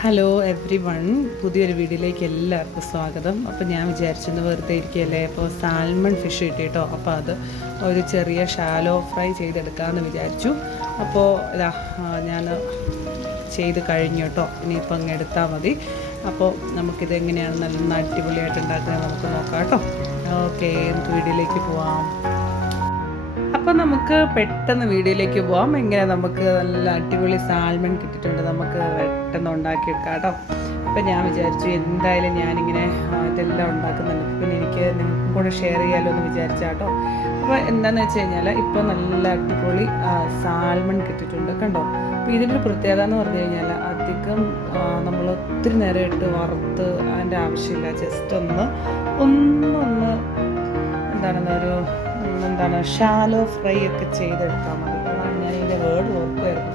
Hello every one, പുതിയൊരു വീഡിയോയിലേക്ക് എല്ലാവർക്കും സ്വാഗതം. അപ്പോൾ ഞാൻ വിചാരിച്ചെന്ന് വെറുതെ ഇരിക്കുകയല്ലേ, അപ്പോൾ സാൽമൺ ഫിഷ് കിട്ടിയിട്ടോ. അപ്പോൾ അത് ഒരു ചെറിയ ഷാലോ ഫ്രൈ ചെയ്തെടുക്കാമെന്ന് വിചാരിച്ചു. അപ്പോൾ ഇതാ ഞാൻ ചെയ്ത് കഴിഞ്ഞു കേട്ടോ. ഇനിയിപ്പോൾ അങ്ങ് എടുത്താൽ മതി. അപ്പോൾ നമുക്കിതെങ്ങനെയാണ് നല്ല അടിപൊളിയായിട്ട് ഉണ്ടാക്കുന്നത് നമുക്ക് നോക്കാം കേട്ടോ. ഓക്കെ, നമുക്ക് വീഡിയോയിലേക്ക് പോവാം. അപ്പോൾ നമുക്ക് പെട്ടെന്ന് വീഡിയോയിലേക്ക് പോകാം. എങ്ങനെ നമുക്ക് നല്ല അടിപൊളി സാൽമൺ കിട്ടിയിട്ടുണ്ട്, നമുക്ക് പെട്ടെന്ന് ഉണ്ടാക്കിയെടുക്കാം കേട്ടോ. അപ്പോൾ ഞാൻ വിചാരിച്ചു എന്തായാലും ഞാനിങ്ങനെ ഇതെല്ലാം ഉണ്ടാക്കുന്നുണ്ട്, പിന്നെ എനിക്ക് നിങ്ങൾക്കും കൂടെ ഷെയർ ചെയ്യാമല്ലോ എന്ന് വിചാരിച്ചാട്ടോ. അപ്പോൾ എന്താണെന്ന് വെച്ച് കഴിഞ്ഞാൽ ഇപ്പോൾ നല്ല അടിപൊളി സാൽമൺ കിട്ടിയിട്ടുണ്ട് കണ്ടോ. അപ്പോൾ ഇതിൻ്റെ പ്രത്യേകത എന്ന് പറഞ്ഞു കഴിഞ്ഞാൽ അധികം നമ്മൾ ഒത്തിരി നേരം ഇട്ട് വറുത്ത് അതിൻ്റെ ആവശ്യമില്ല. ജസ്റ്റ് ഒന്ന് എന്താണ് ഷാലോ ഫ്രൈ ഒക്കെ ചെയ്തെടുത്താൽ മതി. അതാണ് ഞാൻ ഇതിൻ്റെ വേർഡ് ഓർക്കുമായിരുന്നു.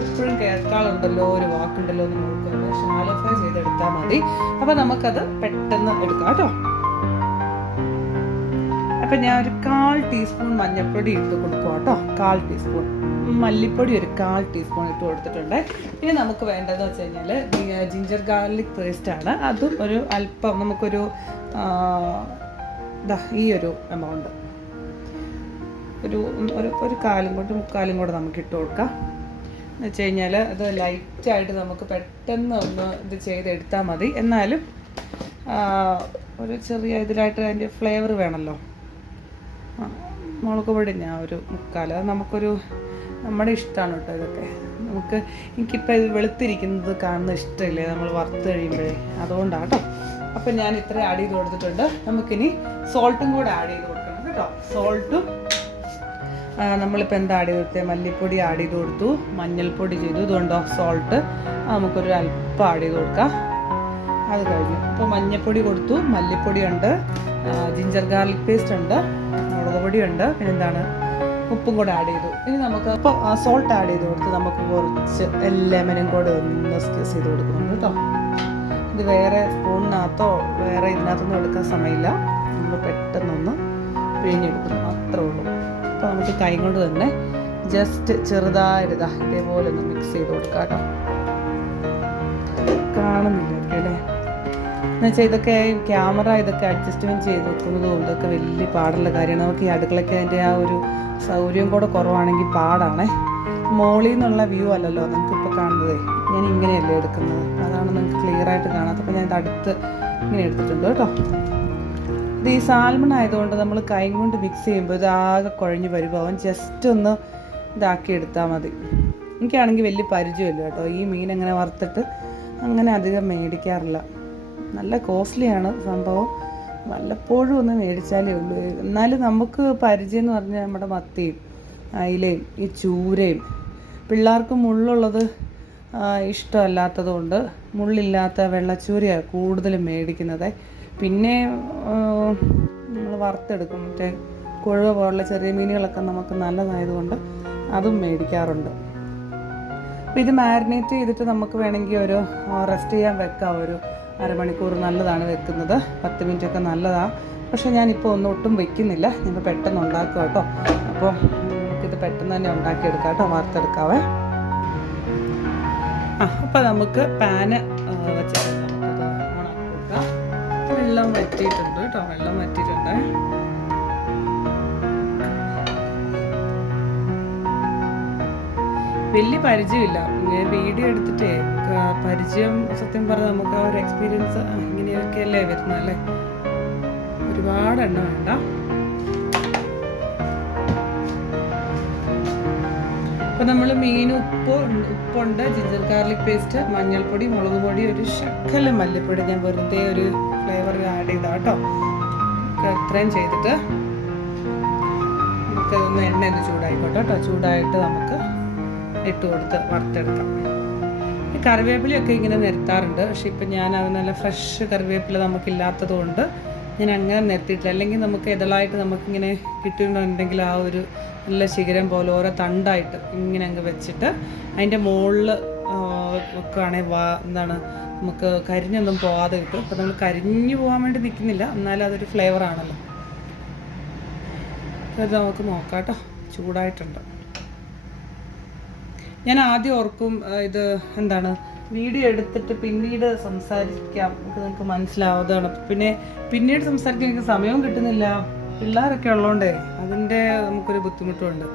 എപ്പോഴും കേൾക്കാറുണ്ടല്ലോ ഒരു വാക്കുണ്ടല്ലോ എന്ന് നോക്കുന്നത്. ഷാലോ ഫ്രൈ ചെയ്തെടുത്താൽ മതി. അപ്പോൾ നമുക്കത് പെട്ടെന്ന് എടുക്കാം കേട്ടോ. അപ്പം ഞാൻ ഒരു 1/4 ടീസ്പൂൺ മഞ്ഞൾപ്പൊടി ഇട്ട് കൊടുക്കുക കേട്ടോ. 1/4 ടീസ്പൂൺ മല്ലിപ്പൊടി ഒരു 1/4 ടീസ്പൂൺ ഇട്ട് കൊടുത്തിട്ടുണ്ട്. ഇനി നമുക്ക് വേണ്ടതെന്ന് വെച്ച് കഴിഞ്ഞാൽ ജിഞ്ചർ ഗാർലിക് പേസ്റ്റാണ്. അതും ഒരു അല്പം നമുക്കൊരു ഈ ഒരു എമൗണ്ട് ഒരു മുക്കാലും കൂടെ നമുക്ക് ഇട്ട് കൊടുക്കാം. എന്ന് വെച്ച് കഴിഞ്ഞാൽ അത് ലൈറ്റായിട്ട് നമുക്ക് പെട്ടെന്ന് ഒന്ന് ഇത് ചെയ്തെടുത്താൽ മതി. എന്നാലും ഒരു ചെറിയ ഇതിലായിട്ട് അതിൻ്റെ ഫ്ലേവർ വേണമല്ലോ. മുളക് പൊടി ഞാൻ ഒരു മുക്കാൽ, നമുക്കൊരു നമ്മുടെ ഇഷ്ടമാണ് കേട്ടോ ഇതൊക്കെ. എനിക്കിപ്പോൾ ഇത് വെളുത്തിരിക്കുന്നത് കാണുന്ന ഇഷ്ടമില്ലേ നമ്മൾ വറുത്ത് കഴിയുമ്പോഴേ, അതുകൊണ്ടാണ് കേട്ടോ. അപ്പം ഞാൻ ഇത്ര ആഡ് ചെയ്ത് കൊടുത്തിട്ടുണ്ട്. നമുക്കിനി സോൾട്ടും കൂടെ ആഡ് ചെയ്ത് കൊടുക്കണം കേട്ടോ. സോൾട്ടും നമ്മളിപ്പോൾ എന്താ ആഡ് ചെയ്ത് കൊടുത്തത്, മല്ലിപ്പൊടി ആഡ് ചെയ്ത് കൊടുത്തു, മഞ്ഞൾപ്പൊടി ചെയ്തു, ഇതുകൊണ്ടോ സോൾട്ട് നമുക്കൊരു അല്പം ആഡ് ചെയ്ത് കൊടുക്കാം. അത് കഴിഞ്ഞു. അപ്പോൾ മഞ്ഞൾപ്പൊടി കൊടുത്തു, മല്ലിപ്പൊടി ഉണ്ട്, ജിഞ്ചർ ഗാർലിക് പേസ്റ്റ് ഉണ്ട്, മുളക് പൊടി ഉണ്ട്, പിന്നെ എന്താണ് ഉപ്പും കൂടെ ആഡ് ചെയ്തു. ഇനി നമുക്ക് ഇപ്പോൾ സോൾട്ട് ആഡ് ചെയ്ത് കൊടുത്ത് നമുക്ക് കുറച്ച് ലെമനും കൂടെ ഒന്ന് സ്ക്വീസ് ചെയ്ത് കൊടുക്കണം കേട്ടോ. ഇത് വേറെ സ്പൂണിനകത്തോ വേറെ ഇതിനകത്തൊന്നും എടുക്കാൻ സമയമില്ല, നമ്മൾ പെട്ടെന്നൊന്ന് പിഴിഞ്ഞെടുക്കണം, അത്രേ ഉള്ളൂ. അപ്പോൾ നമുക്ക് കൈ കൊണ്ട് തന്നെ ജസ്റ്റ് ചെറുതായിട്ട് ഇതേപോലെ ഒന്ന് മിക്സ് ചെയ്ത് കൊടുക്കാം കേട്ടോ. കാണുന്നില്ല അല്ലേ എന്നുവെച്ചാൽ ഇതൊക്കെ ക്യാമറ ഇതൊക്കെ അഡ്ജസ്റ്റ്മെൻറ്റ് ചെയ്ത് വെക്കുന്നതും ഇതൊക്കെ വലിയ പാടുള്ള കാര്യമാണ്. നമുക്ക് ഈ അടുക്കളയ്ക്ക് അതിൻ്റെ ആ ഒരു സൗകര്യം കൂടെ കുറവാണെങ്കിൽ പാടാണേ. മോളിൽ നിന്നുള്ള വ്യൂ അല്ലല്ലോ നിങ്ങൾക്കിപ്പോൾ കാണുന്നതേ, ഞാൻ ഇങ്ങനെയല്ലേ എടുക്കുന്നത്, അതാണ് നിങ്ങൾക്ക് ക്ലിയർ ആയിട്ട് കാണാത്തപ്പോൾ ഞാൻ ഇത് അടുത്ത് ഇങ്ങനെ എടുത്തിട്ടുണ്ട് കേട്ടോ. ഇത് ഈ സാൽമൺ ആയതുകൊണ്ട് നമ്മൾ കൈ കൊണ്ട് മിക്സ് ചെയ്യുമ്പോൾ ഇതാകെ കുഴഞ്ഞ് വരുമ്പോൾ ജസ്റ്റ് ഒന്ന് ഇതാക്കി എടുത്താൽ മതി. എനിക്കാണെങ്കിൽ വലിയ പരിചയമില്ല കേട്ടോ ഈ മീൻ അങ്ങനെ വറുത്തിട്ട് അങ്ങനെ അധികം മേടിക്കാറില്ല. നല്ല കോസ്റ്റ്ലിയാണ് സംഭവം, വല്ലപ്പോഴും ഒന്ന് മേടിച്ചാലേ ഉള്ളൂ. എന്നാലും നമുക്ക് പരിചയം എന്ന് പറഞ്ഞാൽ നമ്മുടെ മത്തിയും അയിലയും ഈ ചൂരയും. പിള്ളേർക്ക് മുള്ളുള്ളത് ഇഷ്ടമല്ലാത്തത് കൊണ്ട് മുള്ളില്ലാത്ത വെള്ളച്ചൂരയാണ് കൂടുതലും മേടിക്കുന്നത്. പിന്നെ നമ്മൾ വറുത്തെടുക്കും, മറ്റേ കൊഴുവ പോലുള്ള ചെറിയ മീനുകളൊക്കെ നമുക്ക് നല്ലതായതുകൊണ്ട് അതും മേടിക്കാറുണ്ട്. അപ്പോൾ ഇത് മാരിനേറ്റ് ചെയ്തിട്ട് നമുക്ക് വേണമെങ്കിൽ ഒരു റെസ്റ്റ് ചെയ്യാൻ വെക്കാം, ഒരു അരമണിക്കൂർ നല്ലതാണ് വെക്കുന്നത്. 10 മിനിറ്റൊക്കെ നല്ലതാണ്. പക്ഷേ ഞാനിപ്പോൾ ഒട്ടും വെക്കുന്നില്ല, ഞങ്ങൾ പെട്ടെന്ന് ഉണ്ടാക്കുക കേട്ടോ. അപ്പോൾ നമുക്കിത് പെട്ടെന്ന് തന്നെ ഉണ്ടാക്കിയെടുക്കാം കേട്ടോ, വറുത്തെടുക്കാവേ. അപ്പോൾ നമുക്ക് പാന് വെച്ചിട്ട് നമുക്കത് ഓണാക്കി കൊടുക്കാം. വെള്ളം വറ്റിയിട്ടുണ്ട് കേട്ടോ, വെള്ളം വറ്റിയിട്ടുണ്ട്. വലിയ പരിചയമില്ല, ഞാൻ വീഡിയോ എടുത്തിട്ടേ പരിചയം സത്യം പറഞ്ഞാൽ നമുക്ക് ആ ഒരു എക്സ്പീരിയൻസ് ഇങ്ങനെയൊക്കെയല്ലേ വരുന്നല്ലേ. ഒരുപാട് എണ്ണ വേണ്ട. അപ്പോൾ നമ്മൾ മീൻ ഉപ്പുണ്ട്, ജിഞ്ചർ ഗാർലിക് പേസ്റ്റ്, മഞ്ഞൾപ്പൊടി, മുളക് പൊടി, ഒരു ശകലം മല്ലിപ്പൊടി ഞാൻ വെറുതെ ഒരു ഫ്ലേവർ ആഡ് ചെയ്താ കേട്ടോ. ഇത്രയും ചെയ്തിട്ട് നമുക്കതൊന്ന് എണ്ണ ഒന്ന് ചൂടായിക്കോട്ടെ കേട്ടോ. ചൂടായിട്ട് നമുക്ക് ഇട്ട് കൊടുത്ത് വറുത്തെടുക്കാം. ഈ കറിവേപ്പിലയൊക്കെ ഇങ്ങനെ നിരത്താറുണ്ട്, പക്ഷെ ഇപ്പം ഞാൻ അത് നല്ല ഫ്രഷ് കറിവേപ്പില നമുക്കില്ലാത്തത് കൊണ്ട് ഞാൻ അങ്ങനെ നിരത്തിയിട്ടില്ല. അല്ലെങ്കിൽ നമുക്ക് ഇതളായിട്ട് നമുക്കിങ്ങനെ കിട്ടിയിട്ടുണ്ടെങ്കിൽ ആ ഒരു നല്ല ശിഖരം പോലെ ഓരോ തണ്ടായിട്ട് ഇങ്ങനെ അങ്ങ് വെച്ചിട്ട് അതിൻ്റെ മുകളിൽ വെക്കുകയാണെങ്കിൽ എന്താണ് നമുക്ക് കരിഞ്ഞൊന്നും പോകാതെ കിട്ടും. അപ്പോൾ നമ്മൾ കരിഞ്ഞു പോകാൻ വേണ്ടി നിൽക്കുന്നില്ല, എന്നാലും അതൊരു ഫ്ലേവറാണല്ലോ. അത് നമുക്ക് നോക്കാം കേട്ടോ. ചൂടായിട്ടുണ്ട്. ഞാൻ ആദ്യം ഓർക്കും ഇത് എന്താണ് വീഡിയോ എടുത്തിട്ട് പിന്നീട് സംസാരിക്കാം, നിങ്ങൾക്ക് മനസ്സിലാവുന്നതാണ്. പിന്നെ പിന്നീട് സംസാരിക്കാൻ എനിക്ക് സമയവും കിട്ടുന്നില്ല, പിള്ളേരൊക്കെ ഉള്ളതുകൊണ്ടേ അതിൻ്റെ നമുക്കൊരു ബുദ്ധിമുട്ടുമുണ്ട്.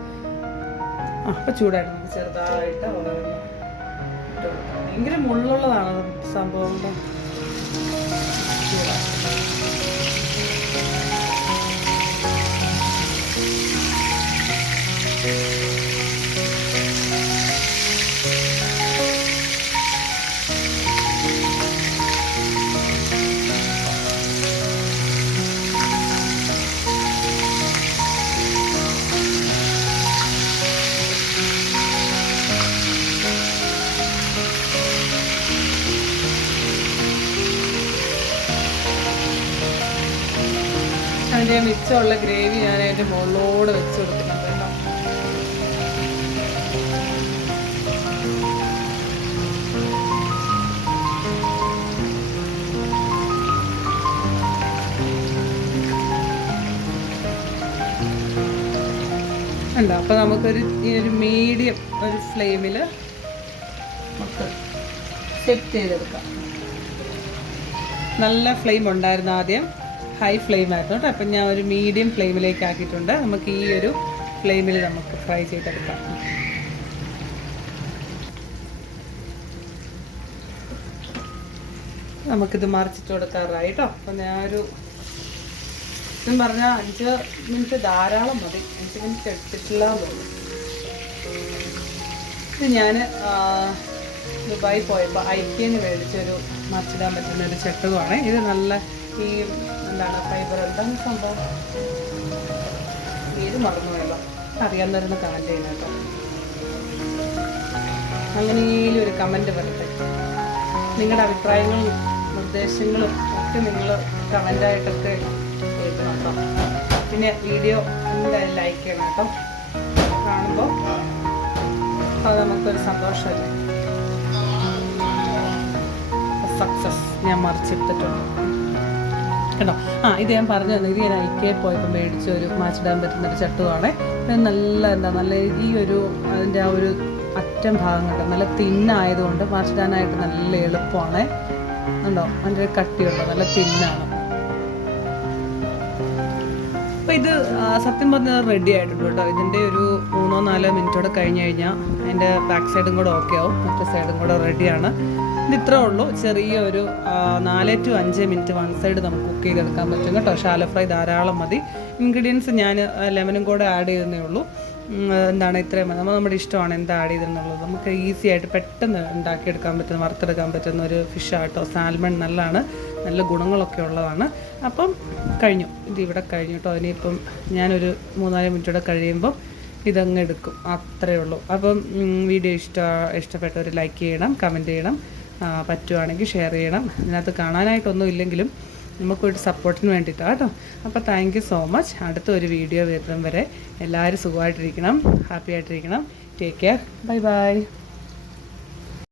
അപ്പം ചൂടായിട്ട് നമുക്ക് ചെറുതായിട്ട് ഭയങ്കര മുള്ളുള്ളതാണ് സംഭവം. അതിൻ്റെ മിച്ചമുള്ള ഗ്രേവി ഞാൻ അതിൻ്റെ മുകളിലോട് വെച്ച് കൊടുക്കുന്നുണ്ട് കേട്ടോ. ഉണ്ടോ? അപ്പോൾ നമുക്കൊരു ഒരു മീഡിയം ഒരു ഫ്ലെയിമിൽ നമുക്ക് സെറ്റ് ചെയ്തെടുക്കാം. നല്ല ഫ്ലെയിം ഉണ്ടായിരുന്നു, ആദ്യം ഹൈ ഫ്ലെയിം ആയിരുന്നു കേട്ടോ. അപ്പം ഞാൻ ഒരു മീഡിയം ഫ്ലെയിമിലേക്ക് ആക്കിയിട്ടുണ്ട്. നമുക്ക് ഈ ഒരു ഫ്ലെയിമിൽ നമുക്ക് ഫ്രൈ ചെയ്തെടുക്കാം. നമുക്കിത് മറിച്ചിട്ട് കൊടുക്കാറായി കേട്ടോ. അപ്പം ഞാനൊരു ഇതും പറഞ്ഞാൽ 5 മിനിറ്റ് ധാരാളം മതി, 5 മിനിറ്റ് എടുത്തിട്ടില്ല തോന്നുന്നു. ഇത് ഞാൻ ദുബായി പോയപ്പോൾ ഐക്യന്ന് മേടിച്ചൊരു മറിച്ചിടാൻ പറ്റുന്ന ഒരു ചട്ടകമാണ്. ഇത് നല്ല ഈ എന്താണ് ഫൈബർ, എന്താണ് സംഭവം, പേര് മറന്നു പോയല്ലോ, അറിയാവുന്നവരൊന്ന് കമൻറ്റ് ചെയ്യണം കേട്ടോ. അങ്ങനെയും ഒരു കമൻറ്റ് വരട്ടെ. നിങ്ങളുടെ അഭിപ്രായങ്ങളും നിർദ്ദേശങ്ങളും ഒക്കെ നിങ്ങൾ കമൻ്റായിട്ടൊക്കെ കേൾക്കണം കേട്ടോ. പിന്നെ വീഡിയോ എന്തായാലും ലൈക്ക് ചെയ്യണം കേട്ടോ. കാണുമ്പോൾ അത് നമുക്കൊരു സന്തോഷമല്ലേ. സക്സസ് ഞാൻ മറിച്ചിട്ടിട്ടുണ്ട് കേട്ടോ. ഇത് ഞാൻ പറഞ്ഞു തന്നെ, ഇത് ഞാൻ ഐക്യയിൽ പോയപ്പോൾ മേടിച്ച ഒരു മാച്ചിടാൻ പറ്റുന്നൊരു ചട്ടുവാണ്. നല്ല നല്ല ഈ ഒരു അതിൻ്റെ ആ ഒരു അറ്റം ഭാഗം കേട്ടോ നല്ല തിന്നായതുകൊണ്ട് മാച്ചിടാനായിട്ട് നല്ല എളുപ്പമാണ്. ഉണ്ടോ? അതിൻ്റെ കട്ടിയുണ്ടോ, നല്ല തിന്നാണ്. അപ്പോൾ ഇത് സത്യം പറഞ്ഞാൽ റെഡി ആയിട്ടുണ്ട് കേട്ടോ. ഇതിൻ്റെ ഒരു 3-4 മിനിറ്റോടെ കഴിഞ്ഞ് കഴിഞ്ഞാൽ അതിൻ്റെ ബാക്ക് സൈഡും കൂടെ ഓക്കെ ആവും, മറ്റേ സൈഡും കൂടെ റെഡിയാണ്. ഇത് ഇത്രേ ഉള്ളൂ. ചെറിയ ഒരു 4 to 5 മിനിറ്റ് വൺ സൈഡ് നമുക്ക് കുക്ക് ചെയ്തെടുക്കാൻ പറ്റും കേട്ടോ. ഷാലോ ഫ്രൈ ധാരാളം മതി. ഇൻഗ്രീഡിയൻസ് ഞാൻ ലെമനും കൂടെ ആഡ് ചെയ്തേ ഉള്ളൂ. എന്താണ് ഇത്രയും നമ്മുടെ ഇഷ്ടമാണ് എന്താ ആഡ് ചെയ്തെന്നുള്ളത്. നമുക്ക് ഈസി ആയിട്ട് പെട്ടെന്ന് ഉണ്ടാക്കിയെടുക്കാൻ പറ്റുന്ന, വറുത്തെടുക്കാൻ പറ്റുന്ന ഒരു ഫിഷാട്ടോ. സാൽമൺ നല്ലതാണ്, നല്ല ഗുണങ്ങളൊക്കെ ഉള്ളതാണ്. അപ്പം കഴിഞ്ഞു, ഇത് ഇവിടെ കഴിഞ്ഞു കേട്ടോ. ഇനിയിപ്പം ഞാനൊരു 3-4 മിനിറ്റോടെ കഴിയുമ്പം ഇതങ്ങ് എടുക്കും, അത്രയേ ഉള്ളൂ. അപ്പം വീഡിയോ ഇഷ്ടപ്പെട്ടവർ ലൈക്ക് ചെയ്യണം, കമൻറ്റ് ചെയ്യണം, പറ്റുവാണെങ്കിൽ ഷെയർ ചെയ്യണം. ഇതിനകത്ത് കാണാനായിട്ടൊന്നും ഇല്ലെങ്കിലും നമുക്കൊരു സപ്പോർട്ടിന് വേണ്ടിയിട്ടാണ് കേട്ടോ. അപ്പോൾ താങ്ക് യു സോ മച്ച്. അടുത്ത ഒരു വീഡിയോ വരുന്നതും വരെ എല്ലാവരും സുഖമായിട്ടിരിക്കണം, ഹാപ്പി ആയിട്ടിരിക്കണം. Take care, bye by.